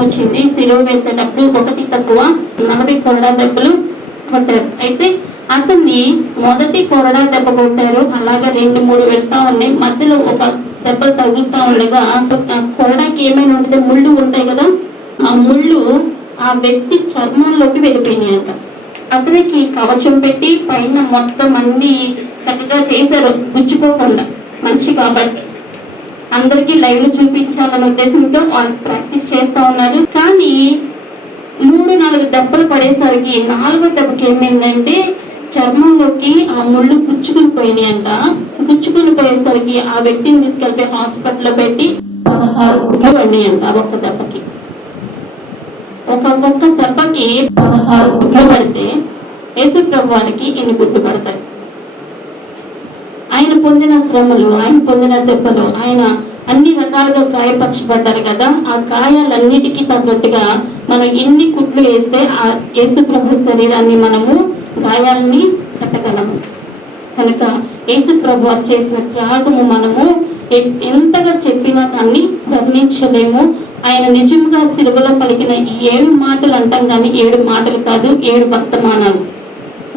వచ్చింది. సిలువ వేసేటప్పుడు ఒకటి తక్కువ 40 కొరడా దెబ్బలు కొట్టారు. అయితే అతన్ని మొదటి కొరడా దెబ్బ కొట్టారు, అలాగా 2-3 వెళ్తా ఉన్నాయి. మధ్యలో ఒక దెబ్బ తగులుతా ఉండగా కొరడాకి ఏమైనా ఉంటే ముళ్ళు ఉంటాయి కదా, ఆ ముళ్ళు ఆ వ్యక్తి చర్మంలోకి వెళ్ళిపోయినాయంట. అతనికి కవచం పెట్టి పైన మొత్తం అన్ని చక్కగా చేశారు, గుచ్చుకోకుండా. మనిషి కాబట్టి అందరికీ లైవ్ లో చూపించాలనే ఉద్దేశంతో వాళ్ళు ప్రాక్టీస్ చేస్తా ఉన్నారు. కానీ 3-4 దెబ్బలు పడేసరికి 4వ దెబ్బకి ఏమైందంటే చర్మంలోకి ఆ ముళ్ళు గుచ్చుకుని పోయినాయంట. గుచ్చుకుని పోయేసరికి ఆ వ్యక్తిని తీసుకెళ్తే హాస్పిటల్లో పెట్టి 16 గుడ్లు పడినాయంట. ఒక్క దెబ్బకి 16 గుడ్లు పడితే యేసు ప్రభు వారికి 8 గుడ్లు పడతాయి. ఆయన పొందిన శ్రమలు, ఆయన పొందిన దెబ్బలు, ఆయన అన్ని రకాలుగా గాయపరచబడ్డారు కదా, ఆ గాయాలన్నిటికీ తగ్గట్టుగా మనం ఎన్ని కుట్లు వేస్తే ఆ యేసు ప్రభు శరీరాన్ని మనము గాయాలని కట్టగలము. కనుక యేసు ప్రభు చేసిన త్యాగము మనము ఎంతగా చెప్పినా కానీ వర్ణించలేము. ఆయన నిజంగా సిలువలో పలికిన 7 మాటలు అంటాం కానీ 7 మాటలు కాదు, 7 వర్తమానాలు.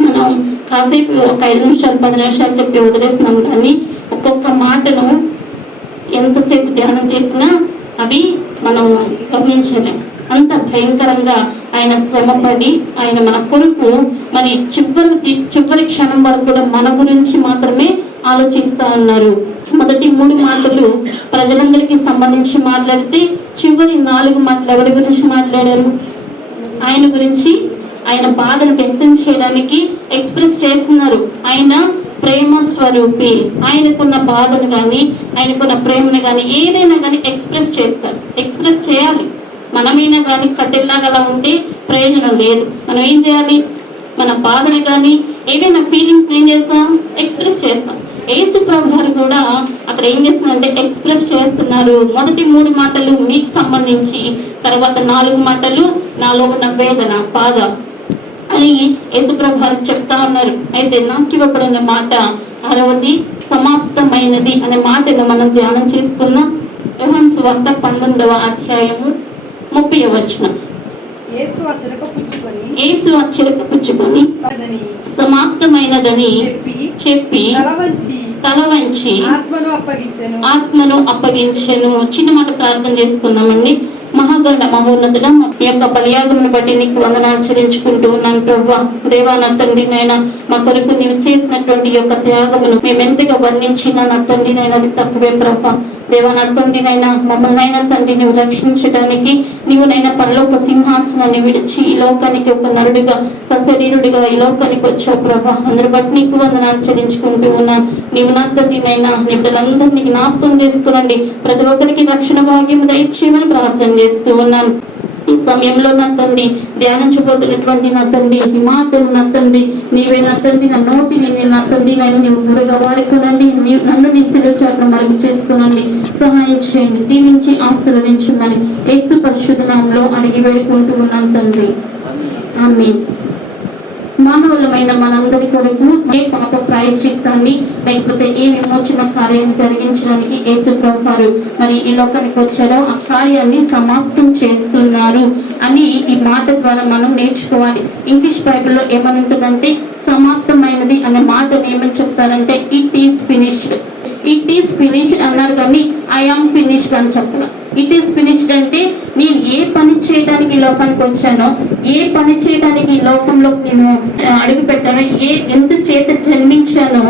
మనం కాసేపు ఒక 5 నిమిషాలు 10 నిమిషాలు చెప్పి వదిలేస్తున్నాం కానీ ఒక్కొక్క మాటను ఎంతసేపు ధ్యానం చేసినా అవి మనం వర్ణించలేం. అంత భయంకరంగా ఆయన శ్రమపడి ఆయన మన కొరకు మరి చివరి క్షణం వరకు కూడా మన గురించి మాత్రమే ఆలోచిస్తా ఉన్నారు. మొదటి 3 మాటలు ప్రజలందరికీ సంబంధించి మాట్లాడితే చివరి 4 మాటలు ఎవరి గురించి మాట్లాడారు? ఆయన గురించి, ఆయన బాధను వ్యక్తం చేయడానికి ఎక్స్ప్రెస్ చేస్తున్నారు. ఆయన ప్రేమ స్వరూపి, ఆయనకున్న బాధను కానీ ఆయనకున్న ప్రేమను కానీ ఏదైనా కానీ ఎక్స్ప్రెస్ చేస్తారు. ఎక్స్ప్రెస్ చేయాలి. మనమైనా కానీ కట్టెల్లాగా ఉంటే ప్రయోజనం లేదు. మనం ఏం చేయాలి? మన బాధని కానీ ఏదైనా ఫీలింగ్స్ ఏం చేస్తాం? ఎక్స్ప్రెస్ చేస్తాం. యేసు ప్రభు వారు కూడా అక్కడ ఏం చేస్తున్నారంటే ఎక్స్ప్రెస్ చేస్తున్నారు. మొదటి 3 మాటలు మీకు సంబంధించి, తర్వాత 4 మాటలు నాలో ఉన్న వేదన, బాధ అని యేసు ప్రభు వారు చెప్తా ఉన్నారు. అయితే నాకు ఇవ్వబడిన మాట 6వది సమాప్తమైనది అనే మాటను మనం ధ్యానం చేసుకున్నాం. యోహాను సువార్త 19వ అధ్యాయము 30వ వచనం. యేసు ఆ చిరక పుచ్చుకొని సమాప్తమైనదని చెప్పి తల వంచి ఆత్మను అప్పగించెను. చిన్న మాట ప్రార్థన చేసుకుందామండి. మహాగణ మహోన్నతుడ, మీ యొక్క బలియాగమును బట్టి నీకు వందనాలు చెల్లించుకుంటూ ఉన్నాను ప్రభువా. దేవా నా తండ్రి నాయన, మా కొరకు నీవు చేసినటువంటి యొక్క త్యాగమును మేము ఎంతగా వర్ణించినా నా తండ్రి నాయన అది తక్కువే ప్రభువా. దేవా నా తండ్రి నాయన, మమ్మల్ని అయినా తండ్రి నీవు రక్షించడానికి నీవు నైనా పరలోక సింహాసనాన్ని విడిచి ఈ లోకానికి ఒక నరుడిగా సశరీరుడిగా ఈ లోకానికి వచ్చావు ప్రభా. అందరి బట్టి నీకు వందనాలు చెల్లించుకుంటూ ఉన్నాను. నీవు నా తండ్రి నైనా నిబిడలందరినీ జ్ఞాపకం చేసుకునండి. ప్రతి ఒక్కరికి రక్షణ భాగ్యం దయచేయమని ప్రార్థన చేస్తూ ఉన్నాను. ఈ సమయంలో నా తండ్రి ధ్యానించబోతున్నటువంటి నా తండ్రి ఈ మాటలు నా తండ్రి నీవే నా తండ్రి నా నోటిని నా తండ్రి నేను నీవు గురుగా వాడుకునండి. నన్ను నీ సిలువ చాటున మరుగు చేసుకునండి. సహాయం చేయండి, దీవించి ఆశీర్వదించమని యేసు పరిశుద్ధ నామములో అడిగి వేడుకుంటూ ఉన్నాను తండ్రి. ఆమేన్. మానవులమైన మనందరి కొరకు ఏ పాప ప్రాయశ్చిత్తాన్ని లేకపోతే ఏ విమోచన కార్యాన్ని జరిగించడానికి యేసు ప్రభు వారు మరి ఈ లోకానికి వచ్చారో ఆ కార్యాన్ని సమాప్తం చేస్తున్నారు అని ఈ మాట ద్వారా మనం నేర్చుకోవాలి. ఇంగ్లీష్ బైబిల్లో ఏమని ఉంటుందంటే సమాప్తమైనది అనే మాటను ఏమని చెప్తారంటే it is finished. It is finished అన్నారు కానీ ఐ ఆమ్ ఫినిష్డ్ అని చెప్పాలి. ఇట్ ఈస్ ఫినిష్డ్ అంటే నేను ఏ పని చేయడానికి ఈ లోకానికి వచ్చానో, ఏ పని చేయడానికి ఈ లోకంలో నేను అడుగు పెట్టానో, ఎంత చేత జన్మించానో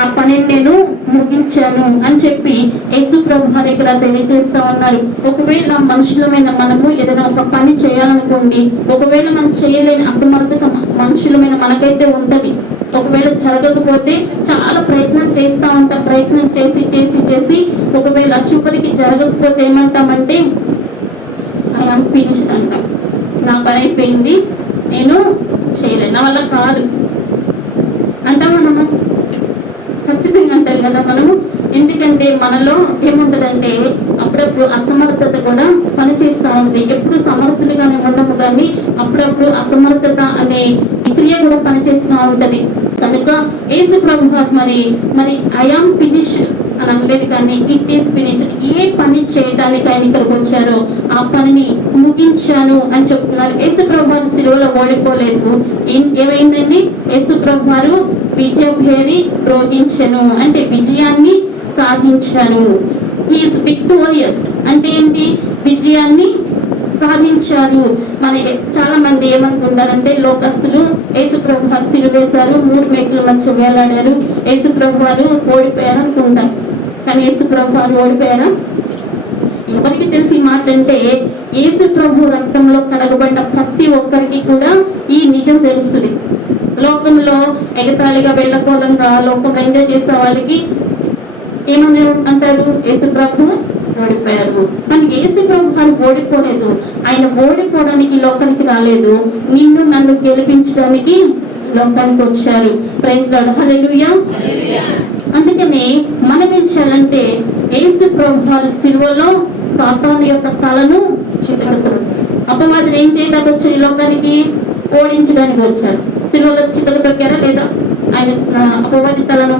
ఆ పనిని నేను ముగించాను అని చెప్పి యేసు ప్రభు వారు ఇక్కడ తెలియజేస్తా ఉన్నారు. ఒకవేళ మనుషులమైన మనము ఏదైనా ఒక పని చేయాలనుకోండి, ఒకవేళ మనం చేయలేని అసమర్థత మనుషులమైన మనకైతే ఉంటది. ఒకవేళ జరగకపోతే చాలా ప్రయత్నం చేస్తూ ఉంటాం. ప్రయత్నం చేసి చేసి చేసి ఒకవేళ చివరికి జరగకపోతే ఏమంటామంటే ఐ ఆమ్ ఫినిష్డ్ అంటాం. నా పని అయిపోయింది, నేను చేయలేను, నా వల్ల కాదు అంటాం. మనము ఖచ్చితంగా అంటాం కదా మనము. ఎందుకంటే మనలో ఏముంటదంటే అప్పుడప్పుడు అసమర్థత కూడా పనిచేస్తూ ఉంటుంది. ఎప్పుడు సమర్థులుగానే ఉండము కానీ అప్పుడప్పుడు అసమర్థత అనే క్రియ కూడా పనిచేస్తూ ఉంటది. కనుక యేసు ప్రభు మరి ఐ ఆమ్ ఫినిష్డ్ అని అనలేదు కానీ ఇట్ ఈస్ ఫినిష్డ్. ఏ పని చేయడానికి ఆయన ఇక్కడికి వచ్చారో ఆ పనిని రోగించాను అని చెప్తున్నారు. యేసు ప్రభు వారు సిలువలో ఓడిపోలేదు. ఏమైందండి? యేసు ప్రభు వారు విజయభేరి రోగించెను అంటే విజయాన్ని సాధించాను. హీఈస్ విక్టోరియస్ అంటే ఏంటి? విజయాన్ని సాధించారు. మన చాలా మంది ఏమనుకుంటారంటే లోకస్తులు యేసు ప్రభు వారు సిలువేశారు, 3 మెట్ల మధ్య వేలాడారు, యేసు ప్రభు వారు ఓడిపోయారు అనుకుంటారు. కానీ యేసు ప్రభు వారు ఓడిపోయారా? ఎవరికి తెలిసి మాట అంటే యేసు ప్రభు రక్తంలో కడగబడిన ప్రతి ఒక్కరికి కూడా ఈ నిజం తెలుస్తుంది. లోకంలో ఎగతాళిగా వెళ్ళకోలంగా లోకంలో ఎంజాయ్ చేసే వాళ్ళకి ఏమని అంటారు? యేసు ప్రభు ఓడిపోయారు. కానీ యేసు ప్రభు వారు ఓడిపోలేదు. ఆయన ఓడిపోవడానికి లోకానికి రాలేదు, నిన్ను నన్ను గెలిపించడానికి లోకానికి వచ్చారు. ప్రైజ్ లార్డ్, హల్లెలూయా. అందుకని మనం ఏం చేయాలంటే యేసు ప్రభు వారు సిలువలో సాతాను యొక్క తలను చితకతారు. అపవాదిని ఏం చేయడానికి వచ్చారు? ఈ లోకానికి ఓడించడానికి వచ్చారు. సిలువలో చితక తొక్కారా లేదా? ఆయన అపవాది తలను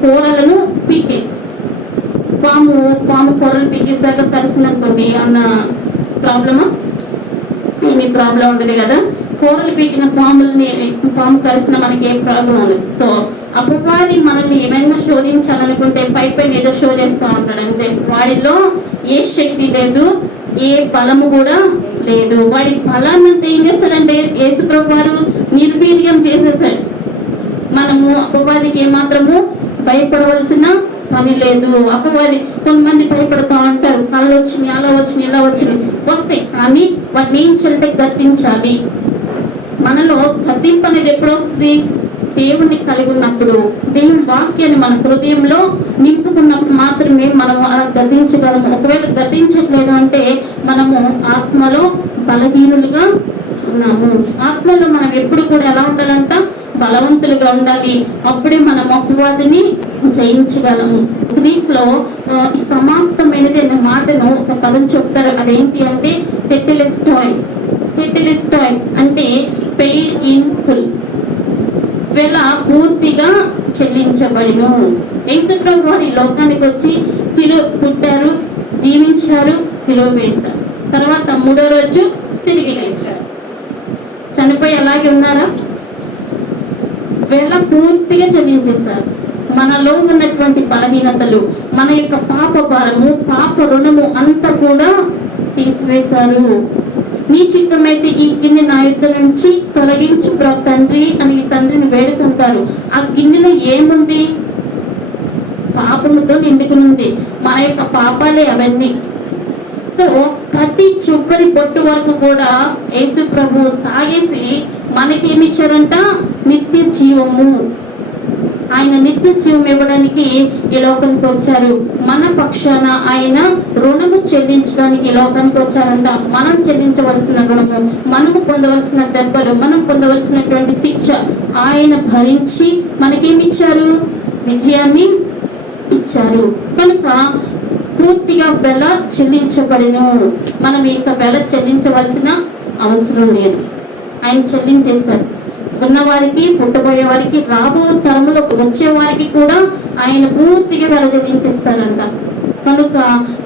కూరలను పీకేసి పాము కూరలు పీకేసాక కలిసిందనుకోండి అన్న ప్రాబ్లమా? ఏమి ప్రాబ్లం ఉండదు కదా. కూరలు పీకిన పాము కలిసిన మనకి ఏ ప్రాబ్లం ఉండదు. సో అపవాది మనల్ని ఏమైనా శోధించాలనుకుంటే పైన ఏదో షో చేస్తూ ఉంటాడు అంతే. వాడిలో ఏ శక్తి లేదు, ఏ బలము కూడా లేదు. వాడి బలాన్నంతా ఏం చేస్తాడంటే యేసు ప్రభు వారు నిర్వీర్యం చేసేసాడు. మనము అపవాదికి ఏమాత్రము భయపడవలసిన పని లేదు. అపవాది కొంతమంది భయపడుతూ ఉంటారు, కళ్ళు వచ్చినాయి, అలా వచ్చినాయి, ఇలా వచ్చినాయి, వస్తాయి. కానీ వాటిని ఏం చేయాలంటే గద్దించాలి. మనలో గద్దింపు అనేది ఎప్పుడు వస్తుంది? దేవుణ్ణి కలిగి ఉన్నప్పుడు, దేవుని వాక్యాన్ని మన హృదయంలో నింపుకున్నప్పుడు మాత్రమే మనము అలా గద్దించగలము. ఒకవేళ గద్దించట్లేదు అంటే మనము ఆత్మలో బలహీనులుగా ఉన్నాము. ఆత్మలో మనం ఎప్పుడు కూడా ఎలా ఉండాలంట? బలవంతులుగా ఉండాలి. అప్పుడే మనం అపవాదిని జయించగలము. గ్రీక్ లో సమాప్తమైనది అనే మాటను ఒక పదం చెప్తారు. అదేంటి అంటే టెటెలెస్టాయ్. టెటెలెస్టాయ్ అంటే పెయిడ్ ఇన్ ఫుల్, వెల పూర్తిగా చెల్లించబడిను. యేసు ప్రభు వారు ఈ లోకానికి వచ్చి పుట్టారు, జీవించారు, సిలువ వేస్తారు. తర్వాత 3వ రోజు తిరిగి లేచారు. చనిపోయి అలాగే ఉన్నారా? వెల పూర్తిగా చెల్లించేస్తారు. మనలో ఉన్నటువంటి బలహీనతలు, మన యొక్క పాప భారము, పాప రుణము అంతా కూడా తీసివేశారు. నీ చిత్తమైతే ఈ గిన్నె నా యుద్ధ నుంచి తొలగించు తండ్రి అని తండ్రిని వేడుకుంటారు. ఆ గిన్నెలో ఏముంది? పాపముతో నిండుకునుంది. మన యొక్క పాపాలే అవన్నీ. సో ప్రతి చివరి బొట్టు వరకు కూడా యేసు ప్రభు తాగేసి మనకి ఏమి ఇచ్చారంట? నిత్య జీవము. ఆయన నిత్య జీవం ఇవ్వడానికి ఈ లోకానికి వచ్చారు. మన పక్షాన ఆయన రుణము చెల్లించడానికి ఈ లోకానికి వచ్చారంట. మనం చెల్లించవలసిన రుణము, మనము పొందవలసిన దెబ్బలు, మనం పొందవలసినటువంటి శిక్ష ఆయన భరించి మనకేమి ఇచ్చారు? విజయాన్ని ఇచ్చారు. కనుక పూర్తిగా వెల చెల్లించబడిను. మనం ఇంత వెల చెల్లించవలసిన అవసరం లేదు. ఆయన చెల్లించేస్తారు. ఉన్నవారికి, పుట్టబోయే వారికి, రాబో తరములో వచ్చే వారికి కూడా ఆయన పూర్తిగా వెల చెల్లించేస్తారంట. కనుక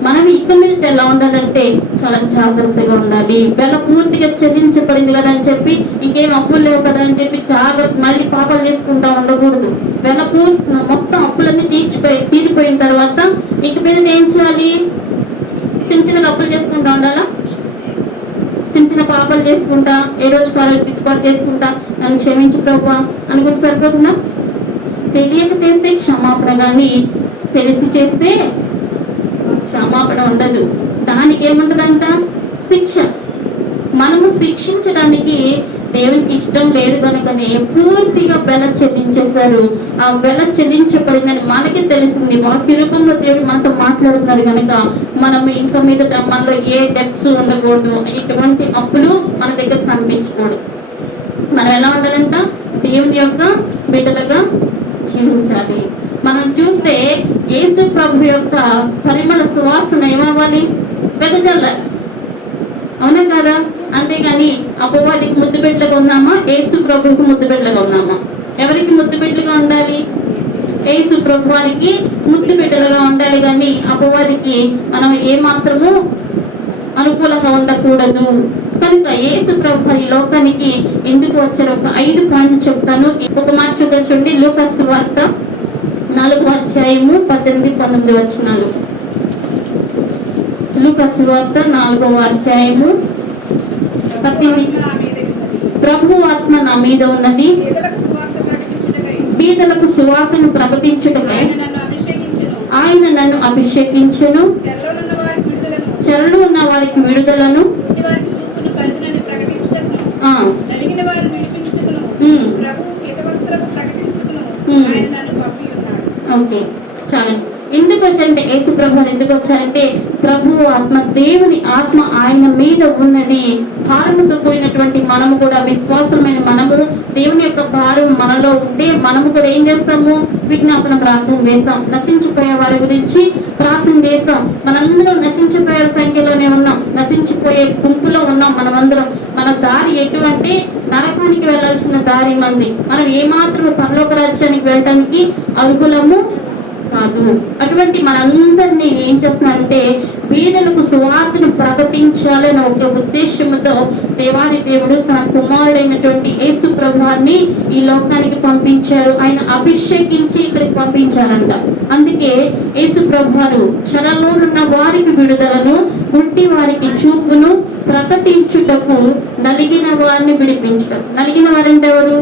మనం ఇక మీద ఎలా ఉండాలంటే చాలా జాగ్రత్తగా ఉండాలి. వెల పూర్తిగా చెల్లించబడింది కదా అని చెప్పి, ఇంకేం అప్పులు లేవు కదా అని చెప్పి జాగ్రత్త మళ్ళీ పాపాలు చేసుకుంటా ఉండకూడదు. వెల మొత్తం అప్పులన్నీ తీరిపోయిన తర్వాత ఇక మీద ఏం చేయాలి? చిన్న అప్పులు చేసుకుంటా ఉండాలా? చిన్న పాపాలు చేసుకుంటా, ఏ రోజు కాలం గిట్టుబాటు చేసుకుంటా, నన్ను క్షమించు ప్రభువా అనుకుంటే సరిపోతుందా? తెలియక చేస్తే క్షమాపణ, కానీ తెలిసి చేస్తే క్షమాపణ ఉండదు. దానికి ఏముంటదంట? శిక్ష. మనము శిక్షించడానికి దేవునికి ఇష్టం లేదు కనుకనే పూర్తిగా వెల చెల్లించేశారు. ఆ వెల చెల్లించబడిందని మనకి తెలిసింది. వాక్య రూపంలో దేవుడు మనతో మాట్లాడుతున్నారు కనుక మనం ఇంకా మీద మనలో ఏ డెప్స్ ఉండకూడదు, ఎటువంటి అప్పులు మన దగ్గర కనిపించకూడదు. మనం ఎలా ఉండాలంట? దేవుని యొక్క బిడ్డలుగా జీవించాలి. మనం చూస్తే యేసు ప్రభు యొక్క పరిమళ సువాసన ఏమవ్వాలి? వెదజల్లాలి. అవునా కదా? అంతేగాని అపవాదికి ముద్దు బిడ్డలుగా ఉన్నామా? యేసు ప్రభువుకి ముద్దు బిడ్డలుగా ఉన్నామా? ఎవరికి ముద్దు బిడ్డలుగా ఉండాలి? యేసు ప్రభు వారికి ముద్దు బిడ్డలుగా ఉండాలి. కానీ అపవాదికి మనం ఏమాత్రము అనుకూలంగా ఉండకూడదు. కనుక యేసు ప్రభు ఈ లోకానికి ఎందుకు వచ్చారు? ఒక 5 పాయింట్లు చెప్తాను. ఒక మాట చూడండి, లూకా సువార్త 4వ అధ్యాయము 18-19 వచనాలు. లూకా సువార్త 4వ అధ్యాయము 18. ప్రభు ఆత్మ నా మీద ఉన్నది, బీదలకు సువార్తను ప్రకటించుటకై ఆయన నన్ను అభిషేకించును, చెరలో ఉన్న వారికి విడుదలను, ఓకే చాలా. ఎందుకు వచ్చారంటే యేసు ప్రభు ఎందుకు వచ్చారంటే ప్రభు ఆత్మ, దేవుని ఆత్మ ఆయన మీద ఉన్నది. భారముతో కూడినటువంటి మనము కూడా, విశ్వాసమైన మనము, దేవుని యొక్క భారం మనలో ఉంటే మనము కూడా ఏం చేస్తాము? విజ్ఞాపన ప్రార్థన చేస్తాం, నశించిపోయే వారి గురించి ప్రార్థన చేస్తాం. మనందరం నశించిపోయే సంఖ్యలోనే ఉన్నాం, నశించిపోయే గుంపులో ఉన్నాం మనమందరం. మన దారి ఎటువంటి నరకానికి వెళ్ళాల్సిన దారి మంది. మనం ఏమాత్రం పరలోక రాజ్యానికి వెళ్ళడానికి అర్హులము కాదు. అటువంటి మనందరినీ ఏం చేస్తున్నారంటే బీదలకు సువార్తను ప్రకటించాలని ఒక ఉద్దేశంతో దేవాది దేవుడు తన కుమారుడైనటువంటి యేసు ప్రభువాన్ని ఈ లోకానికి పంపించారు. ఆయన అభిషేకించి ఇక్కడికి పంపించారంట. అందుకే యేసు ప్రభువారు చెరలో ఉన్న వారికి విడుదలను, గుడ్డి వారికి చూపును ప్రకటించుటకు, నలిగిన వారిని విడిపించడం. నలిగిన వారంటే ఎవరు?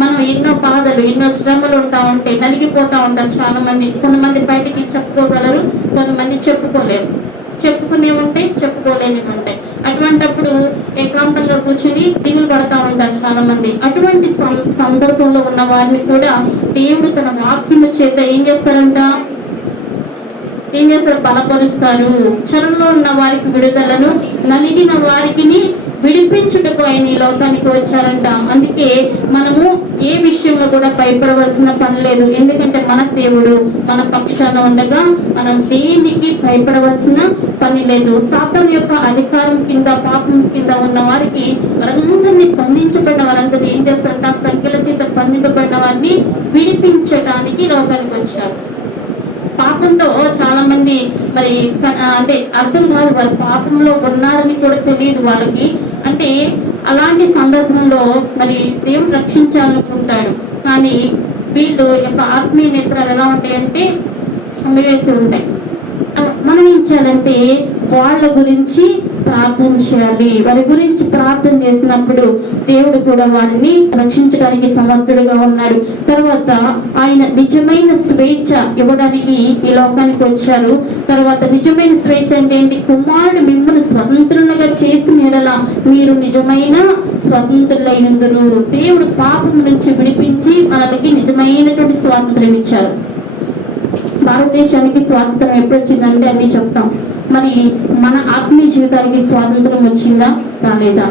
మనం ఎన్నో బాధలు, ఎన్నో శ్రమలు ఉంటా ఉంటే నలిగిపోతా ఉంటాం చాలా మంది. కొంతమంది బయటికి చెప్పుకోగలరు, కొంతమంది చెప్పుకోలేరు. చెప్పుకునే ఉంటాయి, చెప్పుకోలేని ఉంటాయి. అటువంటిప్పుడు ఏకాంతంగా కూర్చుని దిగులు పడతా ఉంటారు చాలా మంది. అటువంటి సందర్భంలో ఉన్న వారిని కూడా దేవుడు తన వాక్యము చేత ఏం చేస్తారు? బలపరుస్తారు. చెరలో ఉన్న వారికి విడుదలను, నలిగిన వారికి విడిపించుటకు ఆయన ఈ లోకానికి వచ్చారంట. అందుకే మనము ఏ విషయంలో కూడా భయపడవలసిన పని లేదు. ఎందుకంటే మన దేవుడు మన పక్షాన ఉండగా మనం దేనికి భయపడవలసిన పని లేదు. సాతాను యొక్క అధికారం కింద, పాపం కింద ఉన్న వారికి వారందరినీ బంధించబడిన వారందరినీ ఏం చేస్తారంట? సంఖ్యల చేత బంధింపబడిన వారిని విడిపించడానికి లోకానికి వచ్చారు. పాపంతో చాలా మంది మరి అంటే అర్థం కాదు, వారు పాపంలో ఉన్నారని కూడా తెలియదు వాళ్ళకి. అంటే అలాంటి సందర్భంలో మరి దేవుడు రక్షించాలనుకుంటాడు, కానీ వీళ్ళు యొక్క ఆత్మీయ నేత్రాలు ఎలా ఉంటాయంటే కమ్మివేసి ఉంటాయి. మనం ఏం చేయాలంటే వాళ్ళ గురించి ప్రార్థన చేయాలి. వారి గురించి ప్రార్థన చేసినప్పుడు దేవుడు కూడా వారిని రక్షించడానికి సమర్థుడుగా ఉన్నాడు. తర్వాత ఆయన నిజమైన స్వేచ్ఛ ఇవ్వడానికి ఈ లోకానికి వచ్చారు. తర్వాత నిజమైన స్వేచ్ఛ అంటే ఏంటి? కుమారుడు మిమ్మల్ని స్వతంత్రులుగా చేసిన ఎడల మీరు నిజమైన స్వతంత్రులైనందురు. దేవుడు పాపం నుంచి విడిపించి మనకి నిజమైనటువంటి స్వాతంత్రం ఇచ్చారు. భారతదేశానికి స్వాతంత్రం ఎప్పుడు వచ్చిందంటే అన్ని చెప్తాం. మరి మన ఆత్మీయ జీవితానికి స్వాతంత్రం వచ్చిందా? రాలేదా?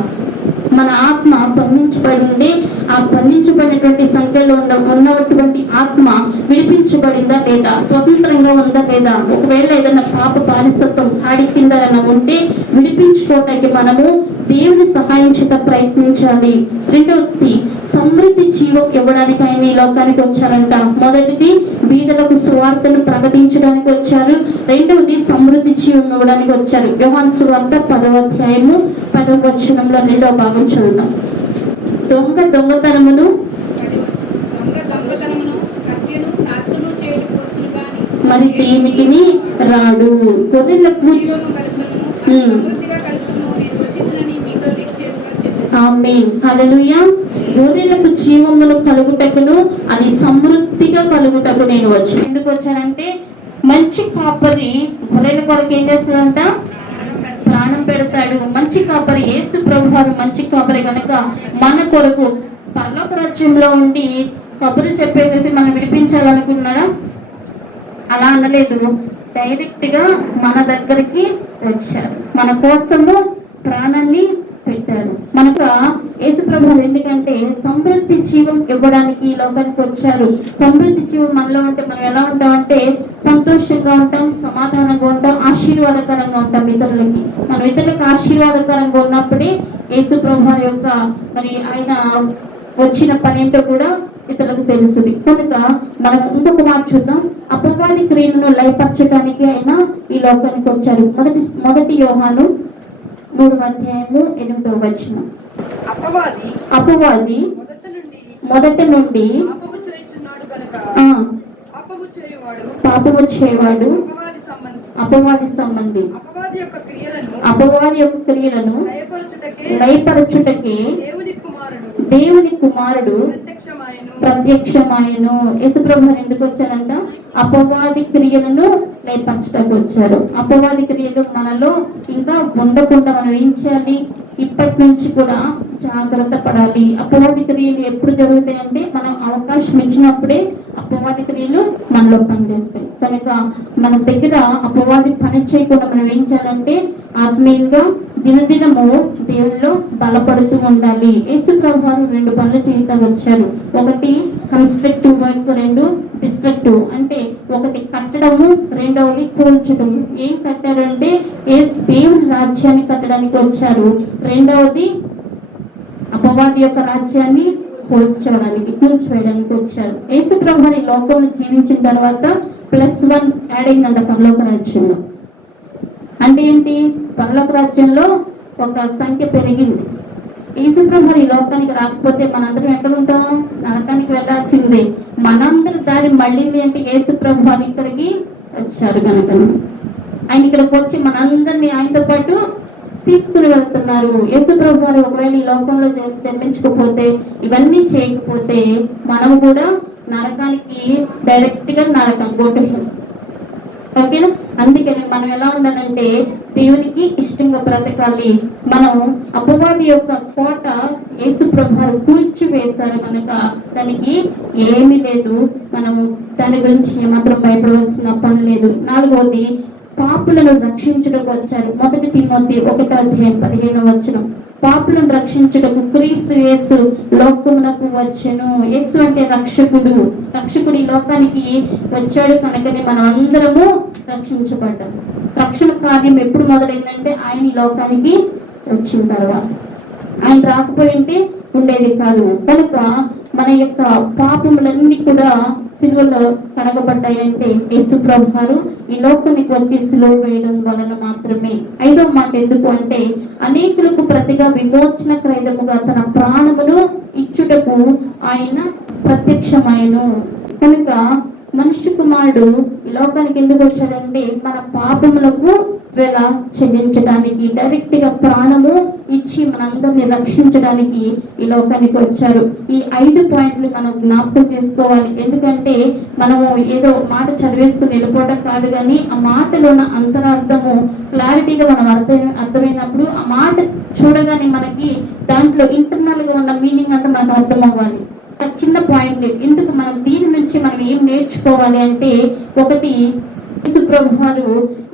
మన ఆత్మ బంధించబడి ఉండే ఆ బంధించబడినటువంటి సంఖ్యలో ఉన్నటువంటి ఆత్మ విడిపించబడిందా లేదా? స్వతంత్రంగా ఉందా లేదా? ఒకవేళ ఏదైనా పాప బానిసత్వం కాడి కింద ఉంటే విడిపించుకోవటానికి మనము దేవుని సహాయం చేత ప్రయత్నించాలి. రెండవది సమృద్ధి జీవం ఇవ్వడానికి ఆయన ఈ లోకానికి వచ్చారంట. మొదటిది బీదలకు సువార్తను ప్రకటించడానికి వచ్చారు. రెండవది సమృద్ధి జీవం ఇవ్వడానికి వచ్చారు. యోహాను సువార్త 10వ అధ్యాయము 10వ వచనంలో 2వ భాగం చదువుదాం. దొంగతనమును మరి దీనికి రాడు, గొర్రెలకు ఆమేన్ హల్లెలూయా. గొర్రెలకు జీవమును కలుగుటకును అది సమృద్ధిగా కలుగుటకు నేను వచ్చాను. ఎందుకు వచ్చానంటే మంచి కాపరి గొర్రెల కొరకు ఏం చేస్తాడంట? ప్రాణం పెడతాడు. మంచి కాపరి యేసు ప్రభువారు మంచి కాపరి కనుక మన కొరకు పరలోక రాజ్యంలో ఉండి కబురు చెప్పేసేసి మనం విడిపించాలనుకున్నాడా? అలా అనలేదు. డైరెక్ట్ గా మన దగ్గరికి వచ్చారు, మన కోసము ప్రాణాన్ని పెట్టారు. మనకు యేసు ప్రభువు ఎందుకంటే సమృద్ధి జీవం ఇవ్వడానికి ఈ లోకానికి వచ్చారు. సమృద్ధి జీవం మనలో ఉంటే మనం ఎలా ఉంటాం అంటే సంతోషంగా ఉంటాం, సమాధానంగా ఉంటాం, ఆశీర్వాదకరంగా ఉంటాం ఇతరులకి. మనం ఇతరులకు ఆశీర్వాదకరంగా ఉన్నప్పుడే యేసు ప్రభువు యొక్క మరి ఆయన వచ్చిన పని ఏంటో కూడా ఇతరులకు తెలుస్తుంది. కనుక మనం ఇంకొక మాట చూద్దాం. అపవాది క్రియలను లయపరచడానికి ఆయన ఈ లోకానికి వచ్చారు. మొదటి యోహాను 3:8 అపవాది మొదటి నుండి పాపము చేయవాడు, అపవాది సంబంధి, అపవాది యొక్క క్రియలను లయపరచుటకే దేవుని కుమారుడు ప్రత్యక్షమాయను. యేసుప్రభు ఎందుకు వచ్చారంట? అపవాది క్రియలను లయపరచడానికి వచ్చారు. అపవాది క్రియలు మనలో ఇంకా ఉండకుండా మనం ఏం చేయాలి? ఇప్పటి నుంచి కూడా జాగ్రత్త పడాలి. అపవాది క్రియలు ఎప్పుడు జరుగుతాయి అంటే మనం అవకాశం ఇచ్చినప్పుడే అపవాది క్రియలు మనలో పనిచేస్తాయి. కనుక మన దగ్గర అపవాది పని చేయకుండా మనం ఏం చేయాలంటే ఆత్మీయంగా దినదినము దేవుల్లో బలపడుతూ ఉండాలి. యేసు ప్రభు వారు 2 పనులు చేయడానికి వచ్చారు. ఒకటి కన్స్ట్రక్టివ్ వర్క్, 2 డిస్ట్రక్టివ్. అంటే ఒకటి కట్టడము, రెండవది కూల్చడం. ఏం కట్టారంటే దేవుని రాజ్యాన్ని కట్టడానికి వచ్చారు. రెండవది అపవాది యొక్క రాజ్యాన్ని కూల్చివేయడానికి వచ్చారు. యేసు ప్రభు వారి లోకంలో జీవించిన తర్వాత +1 యాడ్ అయిందంట పరలోక రాజ్యంలో. అంటే ఏంటి? పరలోక రాజ్యంలో ఒక సంఖ్య పెరిగింది. యేసు ప్రభు వారి లోకానికి రాకపోతే మనందరం ఎక్కడ ఉంటాం? నరకానికి వెళ్ళాల్సిందే. మనందరి దారి మళ్ళీంది అంటే యేసు ప్రభు వారు ఇక్కడికి వచ్చారు కనుక ఆయన ఇక్కడికి వచ్చి మనందరినీ ఆయనతో పాటు తీసుకుని వెళ్తున్నారు. యేసు ప్రభు వారు ఒకవేళ ఈ లోకంలో జన్మించకపోతే, ఇవన్నీ చేయకపోతే మనము కూడా నరకానికి డైరెక్ట్ గా నరకం ఓకేనా? అందుకని మనం ఎలా ఉండాలంటే దేవునికి ఇష్టంగా బ్రతకాలి. మనం అపవాది యొక్క కోట యేసు ప్రభు వారు కూల్చివేశారు కనుక దానికి ఏమీ లేదు. మనము దాని గురించి ఏమాత్రం భయపడవలసిన పని లేదు. 4వది పాపులను రక్షించుటకు వచ్చారు. 1 తిమోతి 1:15 పాపులను రక్షించుటకు క్రీస్తు యేసు లోకమునకు వచ్చెను. యేసు అంటే రక్షకుడు. రక్షకుడు ఈ లోకానికి వచ్చాడు కనుకనే మనం అందరము రక్షించబడ్డాం. రక్షణ కార్యం ఎప్పుడు మొదలైందంటే ఆయన ఈ లోకానికి వచ్చిన తర్వాత. ఆయన రాకపోయింటే ఉండేది కాదు. కనుక మన యొక్క పాపములన్నీ కూడా సిలువలో కడగబడ్డాయంటే యేసు ప్రభు వారు ఈ లోకానికి వచ్చి సిలువ వేయడం వలన మాత్రమే. 5వ మాట ఎందుకు అంటే అనేకులకు ప్రతిగా విమోచన క్రయముగా తన ప్రాణమును ఇచ్చుటకు ఆయన ప్రత్యక్షమాయను. కనుక మనుష్య కుమారుడు ఈ లోకానికి ఎందుకు వచ్చాడంటే మన పాపములకు వేళ చెల్లించడానికి, డైరెక్ట్ గా ప్రాణము ఇచ్చి మనందరినీ రక్షించడానికి ఈ లోకానికి వచ్చారు. ఈ 5 పాయింట్లు మనం జ్ఞాపకం చేసుకోవాలి. ఎందుకంటే మనము ఏదో మాట చదివేసుకుని వెళ్ళిపోవడం కాదు, కానీ ఆ మాటలో ఉన్న అంతరార్థము క్లారిటీగా మనం అర్థమైనప్పుడు ఆ మాట చూడగానే మనకి దాంట్లో ఇంటర్నల్ గా ఉన్న మీనింగ్ అంతా మనకు అర్థం అవ్వాలి. చిన్న పాయింట్ ఎందుకు మనం దీని నుంచి మనం ఏం నేర్చుకోవాలి అంటే, ఒకటి యేసు ప్రభు వారు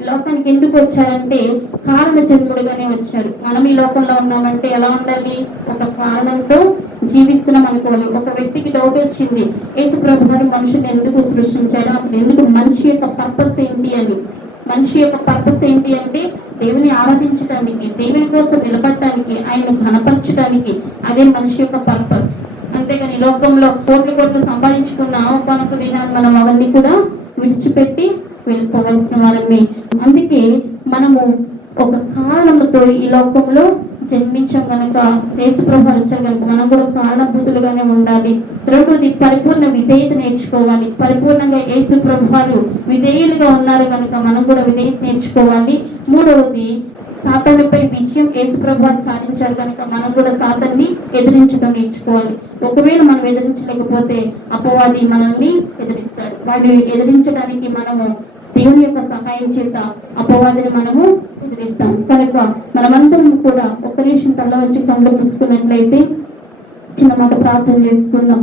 లోకానికి ఎందుకు వచ్చారంటే కారణ జన్ముడుగానే వచ్చారు. మనం ఈ లోకంలో ఉన్నామంటే ఎలా ఉండాలి? ఒక కారణంతో జీవిస్తున్నాం అనుకోవాలి. ఒక వ్యక్తికి డౌట్ వచ్చింది, యేసు ప్రభు వారు మనుషుని ఎందుకు సృష్టించాడు, అసలు ఎందుకు, మనిషి యొక్క పర్పస్ ఏంటి అని. మనిషి యొక్క పర్పస్ ఏంటి అంటే దేవుని ఆరాధించడానికి, దేవుని కోసం నిలబడటానికి, ఆయన ఘనపరచడానికి. అదే మనిషి యొక్క పర్పస్. అంతేగాని లోకంలో కోట్లు సంపాదించుకున్న పనుకు దినాన్ని మనం అవన్నీ కూడా విడిచిపెట్టి వెళ్ళిపోవలసిన వారమే. అందుకే మనము ఒక కారణముతో ఈ లోకంలో జన్మించాం కనుక, యేసు ప్రభు వచ్చారు కనుక మనం కూడా కారణభూతులుగానే ఉండాలి. 2వది పరిపూర్ణ విధేయత నేర్చుకోవాలి. పరిపూర్ణంగా యేసు ప్రభు వారు విధేయులుగా ఉన్నారు కనుక మనం కూడా విధేయత నేర్చుకోవాలి. 3వది సాతానుపై విజయం యేసు ప్రభు వారు సాధించారు కనుక మనం కూడా సాతాన్ని ఎదిరించడం నేర్చుకోవాలి. ఒకవేళ మనం ఎదిరించలేకపోతే అపవాది మనల్ని ఎదిరిస్తాడు. వాడిని ఎదిరించడానికి మనము దేవుని యొక్క సహాయం చేత అపవాదిని మనము ఎదిరిద్దాం. కనుక మనమందరం కూడా ఒక్క నిమిషం తల వచ్చి కళ్ళు మూసుకున్నట్లయితే చిన్న మాట ప్రార్థన చేసుకుందాం.